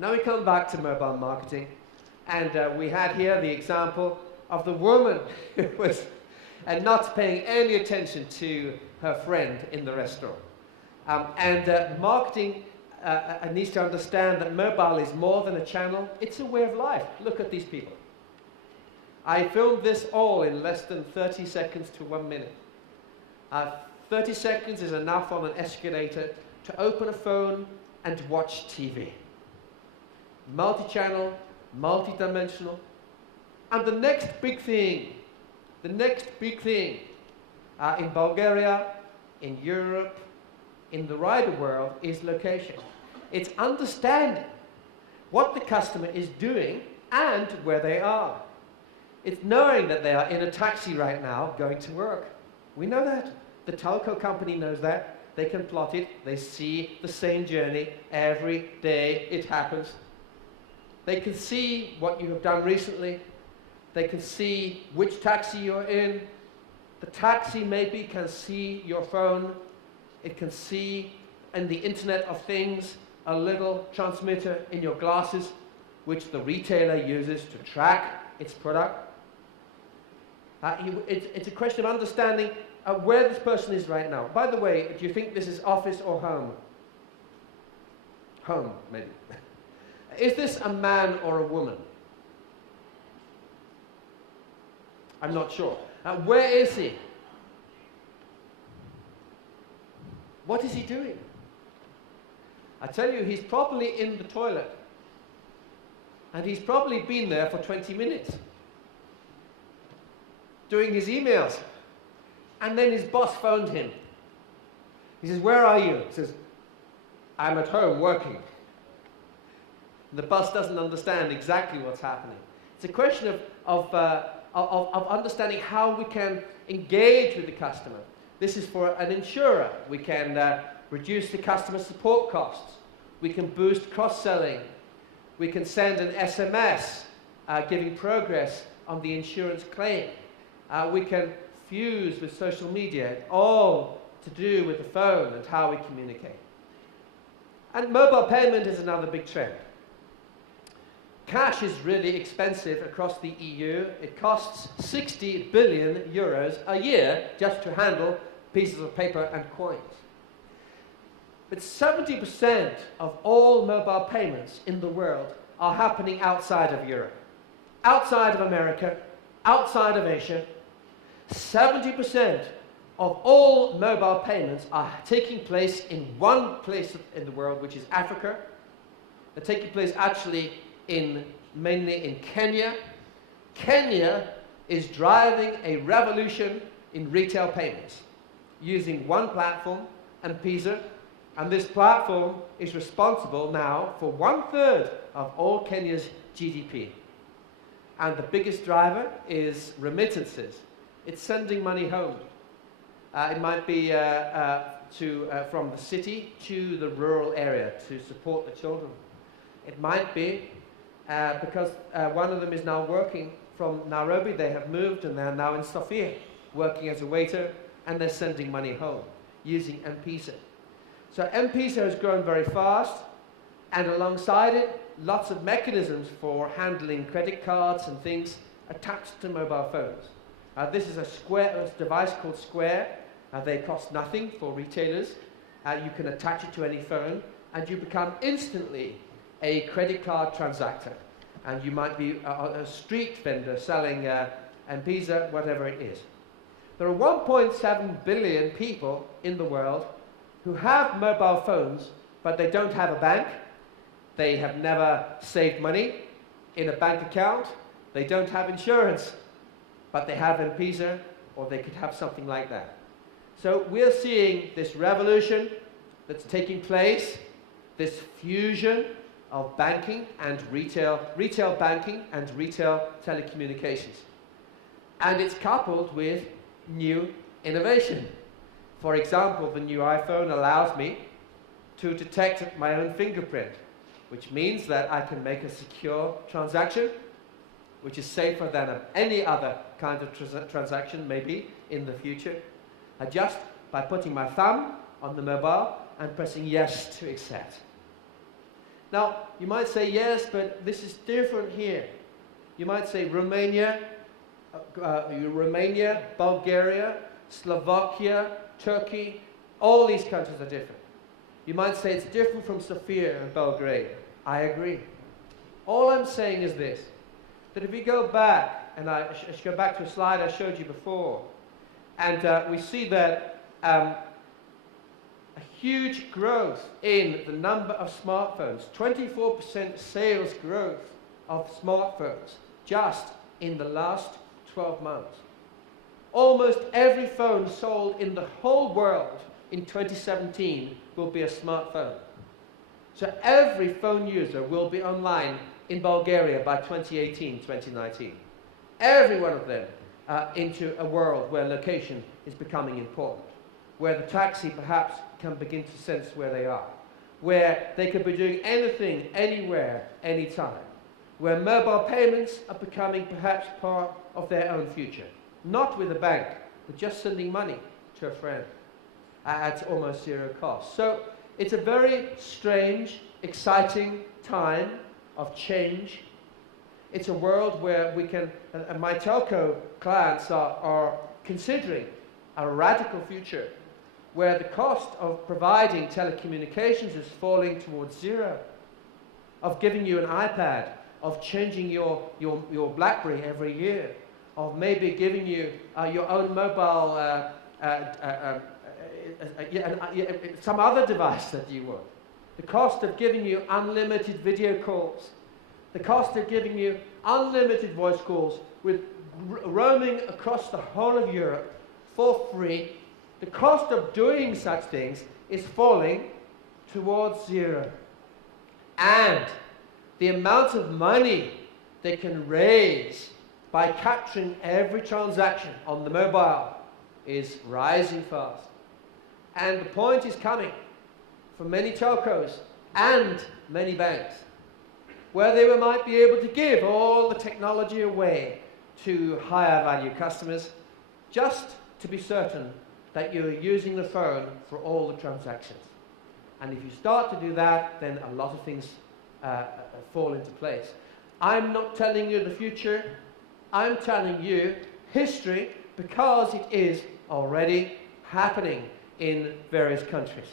Now we come back to mobile marketing, and we had here the example of the woman who was not paying any attention to her friend in the restaurant. Marketing needs to understand that mobile is more than a channel, it's a way of life. Look at these people. I filmed this all in less than 30 seconds to 1 minute. 30 seconds is enough on an escalator to open a phone and watch TV. Multi-channel, multi-dimensional. And the next big thing in Bulgaria, in Europe, in the wider world is location. It's understanding what the customer is doing and where they are. It's knowing that they are in a taxi right now going to work. We know that. The telco company knows that. They can plot it. They see the same journey every day it happens. They can see what you have done recently. They can see which taxi you're in. The taxi maybe can see your phone. It can see in the Internet of Things a little transmitter in your glasses, which the retailer uses to track its product. It's a question of understanding where this person is right now. By the way, do you think this is office or home? Home, maybe. Is this a man or a woman? I'm not sure. Where is he? What is he doing? I tell you, he's probably in the toilet. And he's probably been there for 20 minutes. Doing his emails. And then his boss phoned him. He says, "Where are you?" He says, "I'm at home working." And the boss doesn't understand exactly what's happening. It's a question of understanding how we can engage with the customer. This is for an insurer. We can reduce the customer support costs. We can boost cross-selling. We can send an SMS giving progress on the insurance claim. We can fuse with social media, all to do with the phone and how we communicate. And mobile payment is another big trend. Cash is really expensive across the EU. It costs 60 billion euros a year just to handle pieces of paper and coins. But 70% of all mobile payments in the world are happening outside of Europe, outside of America, outside of Asia. 70% of all mobile payments are taking place in one place in the world, which is Africa. They're taking place actually mainly in Kenya. Kenya is driving a revolution in retail payments using one platform, M-Pesa, and this platform is responsible now for 1/3 of all Kenya's GDP. And the biggest driver is remittances. It's sending money home. It might be from the city to the rural area to support the children. It might be because one of them is now working from Nairobi. They have moved and they're now in Sofia working as a waiter, and they're sending money home using M-Pesa. So M-Pesa has grown very fast, and alongside it, lots of mechanisms for handling credit cards and things attached to mobile phones. This is a device called Square. They cost nothing for retailers. You can attach it to any phone, and you become instantly a credit card transactor. And you might be a street vendor selling M-Pesa, whatever it is. There are 1.7 billion people in the world who have mobile phones, but they don't have a bank. They have never saved money in a bank account. They don't have insurance, but they have M-Pesa, or they could have something like that. So we're seeing this revolution that's taking place, this fusion of banking and retail banking and retail telecommunications. And it's coupled with new innovation. For example, the new iPhone allows me to detect my own fingerprint, which means that I can make a secure transaction, which is safer than any other kind of transaction maybe in the future, just by putting my thumb on the mobile and pressing yes to accept. Now, you might say, yes, but this is different here. You might say Romania, Bulgaria, Slovakia, Turkey, all these countries are different. You might say it's different from Sofia and Belgrade. I agree. All I'm saying is this, that if we go back, and I should go back to a slide I showed you before, and we see that a huge growth in the number of smartphones, 24% sales growth of smartphones just in the last 12 months. Almost every phone sold in the whole world in 2017 will be a smartphone. So every phone user will be online in Bulgaria by 2018, 2019. Every one of them into a world where location is becoming important, where the taxi perhaps can begin to sense where they are, where they could be doing anything, anywhere, anytime, where mobile payments are becoming perhaps part of their own future. Not with a bank, but just sending money to a friend at almost zero cost. So it's a very strange, exciting time of change. It's a world where we can, and my telco clients are considering a radical future where the cost of providing telecommunications is falling towards zero, of giving you an iPad, of changing your BlackBerry every year, of maybe giving you your own mobile, some other device that you want. The cost of giving you unlimited video calls, the cost of giving you unlimited voice calls with roaming across the whole of Europe for free, the cost of doing such things is falling towards zero. And the amount of money they can raise by capturing every transaction on the mobile is rising fast. And the point is coming for many telcos and many banks, where they might be able to give all the technology away to higher value customers, just to be certain that you're using the phone for all the transactions. And if you start to do that, then a lot of things fall into place. I'm not telling you the future, I'm telling you history, because it is already happening in various countries.